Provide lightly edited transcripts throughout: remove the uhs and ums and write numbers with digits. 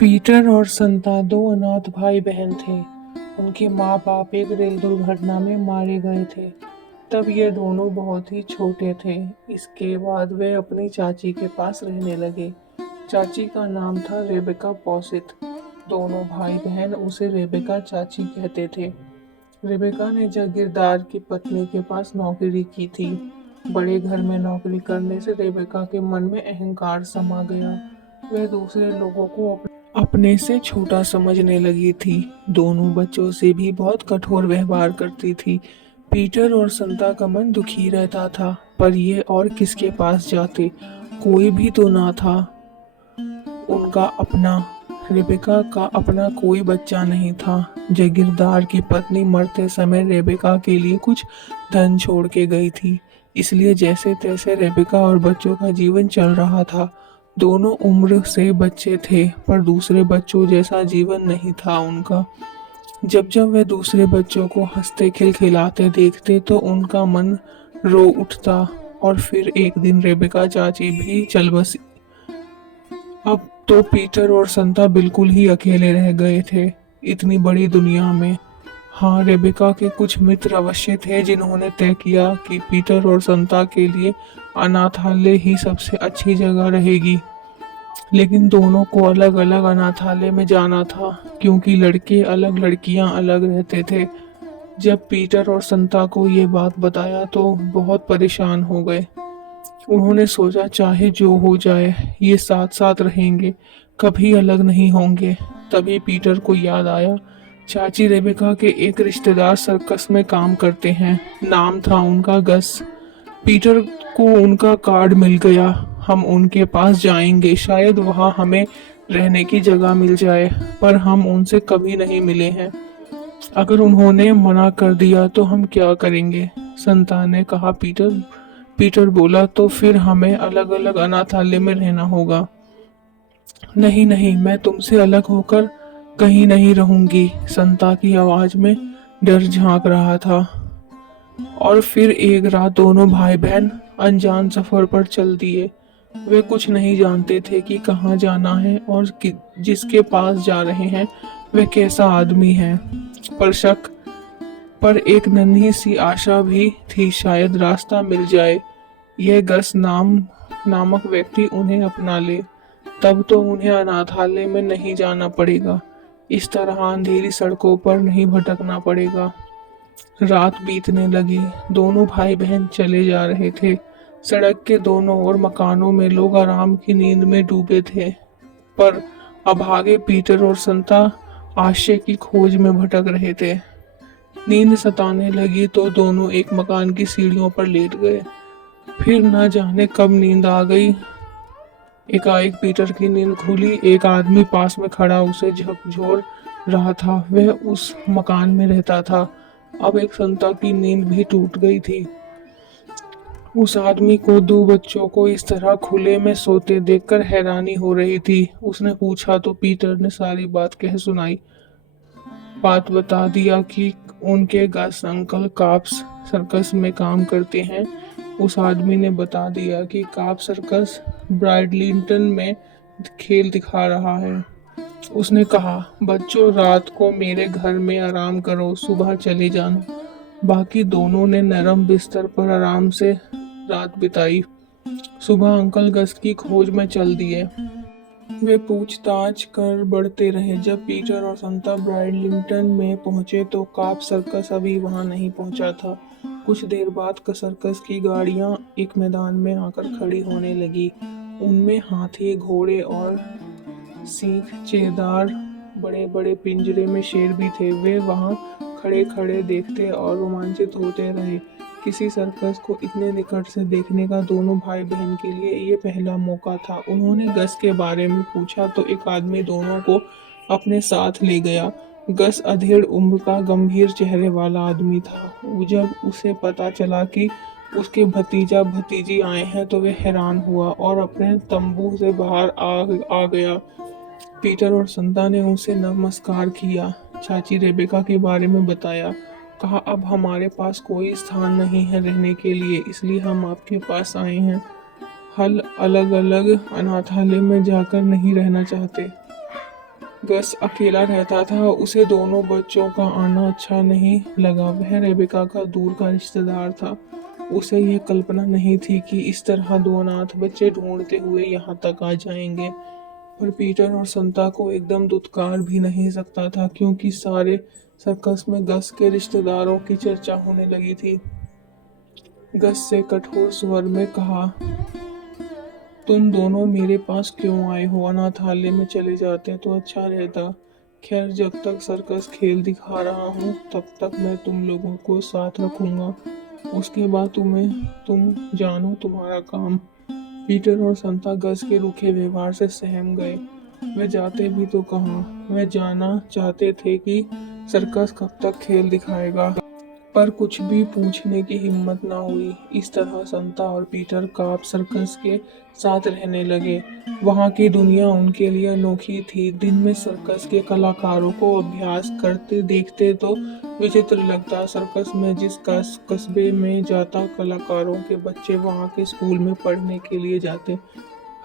Peter और संता दो अनाथ भाई बहन थे। उनके माँ बाप एक रेल दुर्घटना में मारे गए थे। तब ये दोनों बहुत ही छोटे थे। इसके बाद वे अपनी चाची के पास रहने लगे। चाची का नाम था रेबेका पॉसित। दोनों भाई बहन उसे रेबेका चाची कहते थे। रेबेका ने जागीरदार की पत्नी के पास नौकरी की थी। बड़े घर में नौकरी करने से रेबेका के मन में अहंकार समा गया। वह दूसरे लोगों को अपने से छोटा समझने लगी थी। दोनों बच्चों से भी बहुत कठोर व्यवहार करती थी। पीटर और संता का मन दुखी रहता था, पर ये और किसके पास जाते? कोई भी तो ना था उनका अपना। रेबेका का अपना कोई बच्चा नहीं था। जागीरदार की पत्नी मरते समय रेबेका के लिए कुछ धन छोड़ के गई थी, इसलिए जैसे तैसे रेबेका और बच्चों का जीवन चल रहा था। दोनों उम्र से बच्चे थे, पर दूसरे बच्चों जैसा जीवन नहीं था उनका। जब जब वे दूसरे बच्चों को हंसते खिलखिलाते देखते तो उनका मन रो उठता। और फिर एक दिन रेबेका चाची भी चल बसी। अब तो पीटर और संता बिल्कुल ही अकेले रह गए थे इतनी बड़ी दुनिया में। हाँ, रेबेका के कुछ मित्र अवश्य थे जिन्होंने तय किया कि पीटर और संता के लिए अनाथालय ही सबसे अच्छी जगह रहेगी। लेकिन दोनों को अलग अलग अनाथालय में जाना था, क्योंकि लड़के अलग लड़कियां अलग रहते थे। जब पीटर और संता को ये बात बताया तो बहुत परेशान हो गए। उन्होंने सोचा चाहे जो हो जाए ये साथ साथ रहेंगे, कभी अलग नहीं होंगे। तभी पीटर को याद आया, चाची रेबेका के एक रिश्तेदार सर्कस में काम करते हैं। नाम था उनका गस। पीटर को उनका कार्ड मिल गया। हम उनके पास जाएंगे, शायद वहाँ हमें रहने की जगह मिल जाए। पर हम उनसे कभी नहीं मिले हैं। अगर उन्होंने मना कर दिया तो हम क्या करेंगे? संतान ने कहा। पीटर बोला, तो फिर हमें अलग अलग अनाथालय में रहना होगा। नहीं नहीं, मैं तुमसे अलग होकर कहीं नहीं रहूंगी। संता की आवाज में डर झांक रहा था। और फिर एक रात दोनों भाई बहन अनजान सफर पर चल दिए। वे कुछ नहीं जानते थे कि कहाँ जाना है और जिसके पास जा रहे हैं वे कैसा आदमी है। पर एक नन्ही सी आशा भी थी, शायद रास्ता मिल जाए। यह गस नामक व्यक्ति उन्हें अपना ले, तब तो उन्हें अनाथालय में नहीं जाना पड़ेगा। इस तरह अंधेरी सड़कों पर नहीं भटकना पड़ेगा। रात बीतने लगी। दोनों भाई बहन चले जा रहे थे। सड़क के दोनों ओर मकानों में लोग आराम की नींद में डूबे थे, पर अभागे पीटर और संता आशय की खोज में भटक रहे थे। नींद सताने लगी तो दोनों एक मकान की सीढ़ियों पर लेट गए। फिर न जाने कब नींद आ गई। एकाएक पीटर की नींद खुली। एक आदमी पास में खड़ा उसे झकझोर रहा था। वह उस मकान में रहता था। अब एक संता की नींद भी टूट गई थी। उस आदमी को दो बच्चों को इस तरह खुले में सोते देखकर हैरानी हो रही थी। उसने पूछा तो पीटर ने सारी बात कह सुनाई। बात बता दिया कि उनके गस अंकल काप्स सर्कस में काम करते हैं। उस आदमी ने बता दिया कि काप सर्कस ब्राइडलिंटन में खेल दिखा रहा है। उसने कहा, बच्चों रात को मेरे घर में आराम करो, सुबह चले जाना। बाकी दोनों ने नरम बिस्तर पर आराम से रात बिताई। सुबह अंकल गस की खोज में चल दिए। वे पूछताछ कर बढ़ते रहे। जब पीटर और संता ब्राइडलिंगटन में पहुंचे तो काप सर्कस अभी वहां नहीं पहुंचा था। कुछ देर बाद सर्कस की गाड़ियां एक मैदान में आकर खड़ी होने लगी। उनमें हाथी, घोड़े और सींग चेदार बड़े बड़े पिंजरे में शेर भी थे। वे वहां खड़े खड़े देखते और रोमांचित होते रहे। किसी सर्कस को इतने निकट से देखने का दोनों भाई बहन के लिए ये पहला मौका था। उन्होंने गस के बारे में पूछा तो एक आदमी दोनों को अपने साथ ले गया। गस अधेड़ उम्र का गंभीर चेहरे वाला आदमी था। जब उसे पता चला कि उसके भतीजा भतीजी आए हैं तो वह हैरान हुआ और अपने तंबू से बाहर आ गया। पीटर और संता ने उसे नमस्कार किया, चाची रेबेका के बारे में बताया। कहा, अब हमारे पास कोई स्थान नहीं है रहने के लिए, इसलिए हम आपके पास आए हैं। हल अलग अलग अनाथालय में जाकर नहीं रहना चाहते। गस अकेला रहता था, उसे दोनों बच्चों का आना अच्छा नहीं लगा। वह रेबेका का दूर का रिश्तेदार था। उसे यह कल्पना नहीं थी कि इस तरह दो अनाथ बच्चे ढूंढते हुए यहाँ तक आ जाएंगे। पर पीटर और संता को एकदम दुत्कार भी नहीं सकता था, क्योंकि सारे सर्कस में गस के रिश्तेदारों की चर्चा होने लगी थी। गस से कठोर स्वर में कहा, तुम दोनों मेरे पास क्यों आए हो? अनाथालय में चले जाते तो अच्छा रहता। खैर, जब तक सर्कस खेल दिखा रहा हूँ तब तक मैं तुम लोगों को साथ रखूंगा। उसके बाद तुम जानो तुम्हारा काम। पीटर और संता गस के रूखे व्यवहार से सहम गए। वे जाते भी तो कहाँ। वे जाना चाहते थे कि सर्कस कब तक खेल दिखाएगा, पर कुछ भी पूछने की हिम्मत न हुई। इस तरह संता और पीटर काप सर्कस के साथ रहने लगे। वहाँ की दुनिया उनके लिए अनोखी थी। दिन में सर्कस के कलाकारों को अभ्यास करते देखते तो विचित्र लगता। सर्कस में जिस कस्बे में जाता, कलाकारों के बच्चे वहाँ के स्कूल में पढ़ने के लिए जाते।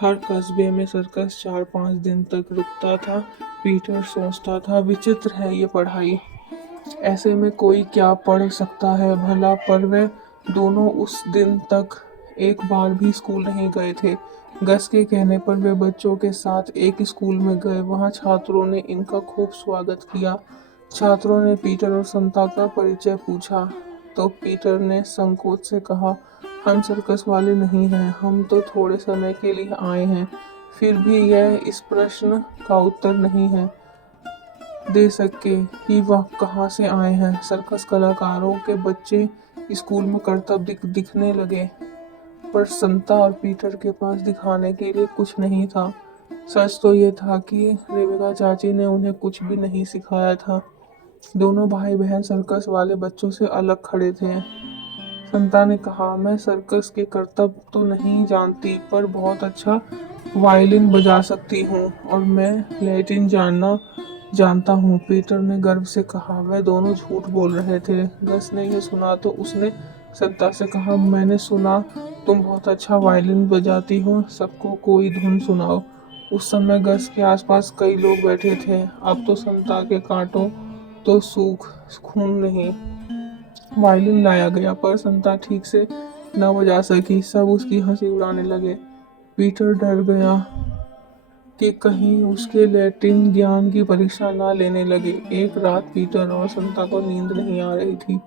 हर कस्बे में सर्कस 4-5 दिन तक रुकता था। पीटर सोचता था, विचित्र है ये पढ़ाई। ऐसे में कोई क्या पढ़ सकता है भला? पर वे दोनों उस दिन तक एक बार भी स्कूल नहीं गए थे। गस के कहने पर वे बच्चों के साथ एक स्कूल में गए। वहाँ छात्रों ने इनका खूब स्वागत किया। छात्रों ने पीटर और संता का परिचय पूछा तो पीटर ने संकोच से कहा, हम सर्कस वाले नहीं हैं, हम तो थोड़े समय के लिए आए हैं। फिर भी यह इस प्रश्न का उत्तर नहीं है दे सके कि वह कहाँ से आए हैं। सर्कस कलाकारों के बच्चे स्कूल में करतब दिखने लगे, पर संता और पीटर के पास दिखाने के लिए कुछ नहीं था। सच तो ये था कि रेबेका चाची ने उन्हें कुछ भी नहीं सिखाया था। दोनों भाई बहन सर्कस वाले बच्चों से अलग खड़े थे। संता ने कहा, मैं सर्कस के करतब तो नहीं जानती, पर बहुत अच्छा वायलिन बजा सकती हूँ और मैं लैटिन जानता हूँ। पीटर ने गर्व से कहा। वह दोनों झूठ बोल रहे थे। गस ने यह सुना तो उसने संता से कहा, मैंने सुना तुम बहुत अच्छा वायलिन बजाती हो, सबको कोई धुन सुनाओ। उस समय गस के आसपास कई लोग बैठे थे। अब तो संता के कांटों तो सूख खून नहीं। वायलिन लाया गया, पर संता ठीक से न बजा सकी। सब उसकी हंसी उड़ाने लगे। पीटर डर गया कि कहीं उसके लैटिन ज्ञान की परीक्षा ना लेने लगे। एक रात पीटर और संता को नींद नहीं आ रही थी।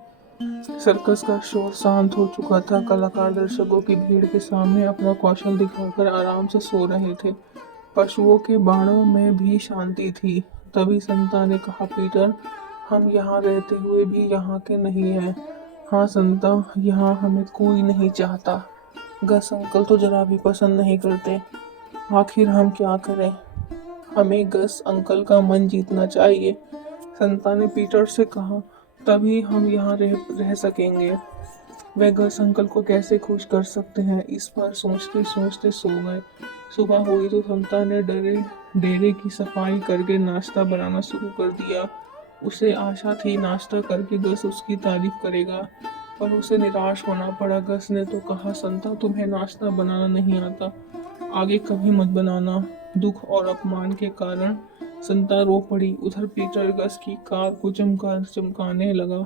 सर्कस का शोर शांत हो चुका था। कलाकार दर्शकों की भीड़ के सामने अपना कौशल दिखाकर आराम से सो रहे थे। पशुओं के बाणों में भी शांति थी। तभी संता ने कहा, पीटर, हम यहाँ रहते हुए भी यहाँ के नहीं हैं। हाँ संता, यहाँ हमें कोई नहीं चाहता। गस अंकल तो जरा भी पसंद नहीं करते। आखिर हम क्या करें? हमें गस अंकल का मन जीतना चाहिए। संता ने पीटर से कहा, तभी हम यहाँ रह सकेंगे। वे गस अंकल को कैसे खुश कर सकते हैं, इस पर सोचते सोचते सो गए। सुबह हुई तो संता ने डेरे की सफाई करके नाश्ता बनाना शुरू कर दिया। उसे आशा थी नाश्ता करके गस उसकी तारीफ करेगा, पर उसे निराश होना पड़ा। गस ने तो कहा, संता, तुम्हें नाश्ता बनाना नहीं आता, आगे कभी मत बनाना। दुख और अपमान के कारण संता रो पड़ी। उधर पीटर गस की कार को चमकाने लगा।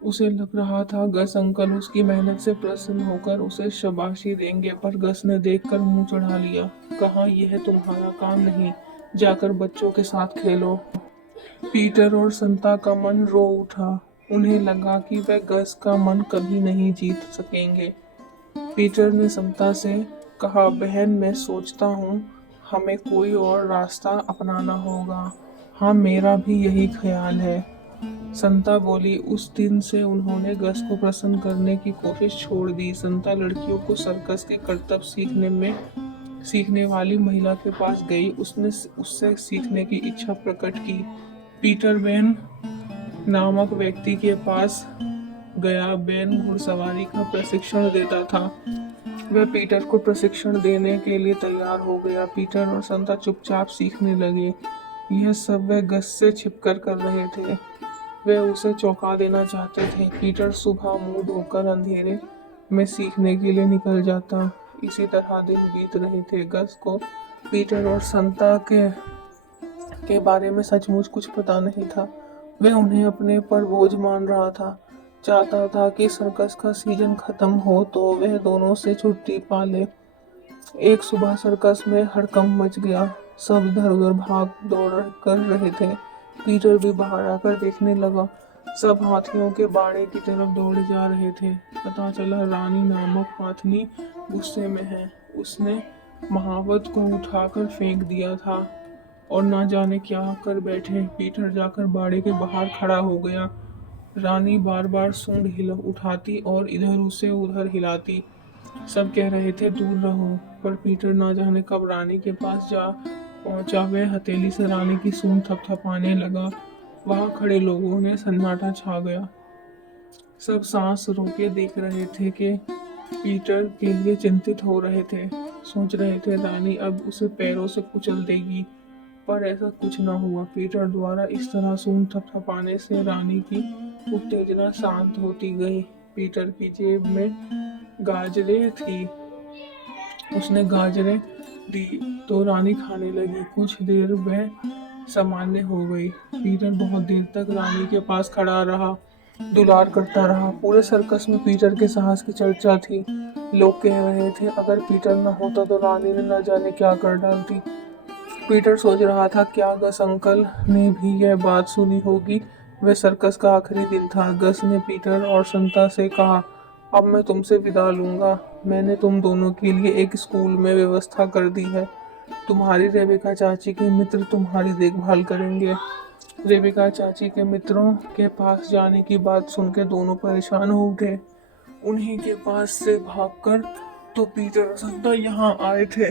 उसे लग रहा था गस अंकल उसकी मेहनत से प्रसन्न होकर उसे शाबाशी देंगे, पर गस ने देखकर मुंह चढ़ा लिया। कहा, यह तुम्हारा काम नहीं, जाकर बच्चों के साथ खेलो। पीटर और संता का मन रो उठा। उन्हें लगा कि वे गस का मन कभी नहीं जीत सकेंगे। पीटर ने संता से कहा, बहन, मैं सोचता हूँ हमें कोई और रास्ता अपनाना होगा। हाँ, मेरा भी यही ख्याल है, संता बोली। उस दिन से उन्होंने गस को प्रसन्न करने की कोशिश छोड़ दी। संता लड़कियों को सर्कस के करतब सीखने वाली महिला के पास गई। उसने उससे सीखने की इच्छा प्रकट की। पीटर बेन नामक व्यक्ति के पास गया। बेन घुड़सवारी का प्रशिक्षण देता था। वह पीटर को प्रशिक्षण देने के लिए तैयार हो गया। पीटर और संता चुपचाप सीखने लगे। यह सब वे गस से छिपकर कर रहे थे। वे उसे चौंका देना चाहते थे। पीटर सुबह मुंह धोकर अंधेरे में सीखने के लिए निकल जाता। इसी तरह दिन बीत रहे थे। गस को पीटर और संता के के बारे में सचमुच कुछ पता नहीं था। वह उन्हें अपने पर बोझ मान रहा था। चाहता था कि सर्कस का सीजन खत्म हो तो वह दोनों से छुट्टी पा ले। एक सुबह सर्कस में हड़कंप मच गया। सब इधर उधर भाग दौड़ कर रहे थे। पीटर भी बाहर आकर देखने लगा। सब हाथियों के बाड़े की तरफ दौड़े जा रहे थे। पता चला रानी नामक हाथनी गुस्से में है। उसने महावत को उठाकर फेंक दिया था और ना जाने क्या कर बैठे। पीटर जाकर बाड़े के बाहर खड़ा हो गया। रानी बार बार सूंड हिला उठाती और इधर उसे उधर हिलाती। सब कह रहे थे दूर रहो, पर पीटर ना जाने कब रानी के पास जा पहुंचा। वह हथेली से रानी की सूंड थपथपाने लगा। वहां खड़े लोगों ने सन्नाटा छा गया। सब सांस रोके देख रहे थे कि पीटर के लिए चिंतित हो रहे थे। सोच रहे थे रानी अब उसे पैरों से कुचल देगी, पर ऐसा कुछ न हुआ। पीटर द्वारा इस तरह सूंड थपथपाने से रानी की उत्तेजना शांत होती गई। पीटर की जेब में गाजरें थी। उसने गाजरें दी तो रानी खाने लगी। कुछ देर वह सामान्य हो गई। पीटर बहुत देर तक रानी के पास खड़ा रहा, दुलार करता रहा। पूरे सर्कस में पीटर के साहस की चर्चा थी। लोग कह रहे थे अगर पीटर न होता तो रानी ने न जाने क्या कर डालती। पीटर सोच रहा था क्या गस अंकल ने भी यह बात सुनी होगी। वह सर्कस का आखिरी दिन था। गस ने पीटर और संता से कहा, अब मैं तुमसे विदा लूंगा। मैंने तुम दोनों के लिए एक स्कूल में व्यवस्था कर दी है। तुम्हारी रेबेका चाची के मित्र तुम्हारी देखभाल करेंगे। रेबेका चाची के मित्रों के पास जाने की बात सुनकर दोनों परेशान हो उठे। उन्हीं के पास से भागकर तो पीटर और संता यहाँ आए थे।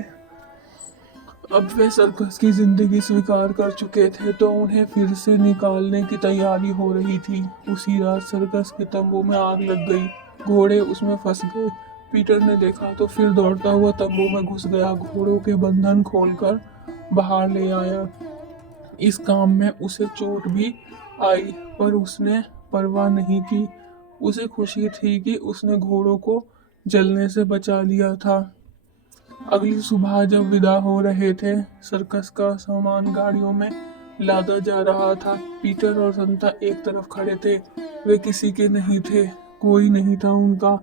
अब वे सर्कस की जिंदगी स्वीकार कर चुके थे तो उन्हें फिर से निकालने की तैयारी हो रही थी। उसी रात सर्कस के तंबू में आग लग गई। घोड़े उसमें फंस गए। पीटर ने देखा तो फिर दौड़ता हुआ तंबू में घुस गया। घोड़ों के बंधन खोलकर बाहर ले आया। इस काम में उसे चोट भी आई, पर उसने परवाह नहीं की। उसे खुशी थी कि उसने घोड़ों को जलने से बचा लिया था। अगली सुबह जब विदा हो रहे थे, सर्कस का सामान गाड़ियों में लादा जा रहा था। पीटर और संता एक तरफ खड़े थे। वे किसी के नहीं थे, कोई नहीं था उनका।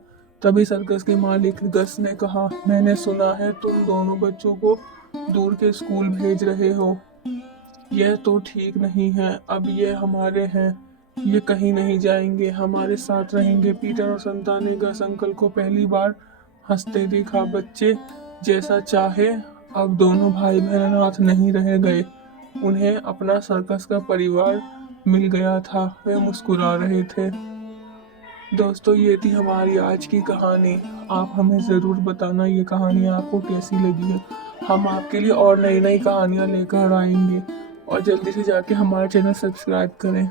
तभी सर्कस के मालिक गस ने कहा, मैंने सुना है तुम दोनों बच्चों को दूर के स्कूल भेज रहे हो। यह तो ठीक नहीं है। अब ये हमारे हैं, ये कहीं नहीं जाएंगे, हमारे साथ रहेंगे। पीटर और संता ने गस अंकल को पहली बार हंसते देखा। बच्चे जैसा चाहे। अब दोनों भाई बहन अनाथ नहीं रह गए। उन्हें अपना सर्कस का परिवार मिल गया था। वे मुस्कुरा रहे थे। दोस्तों, ये थी हमारी आज की कहानी। आप हमें ज़रूर बताना ये कहानी आपको कैसी लगी है। हम आपके लिए और नई नई कहानियाँ लेकर आएंगे। और जल्दी से जाके हमारा चैनल सब्सक्राइब करें।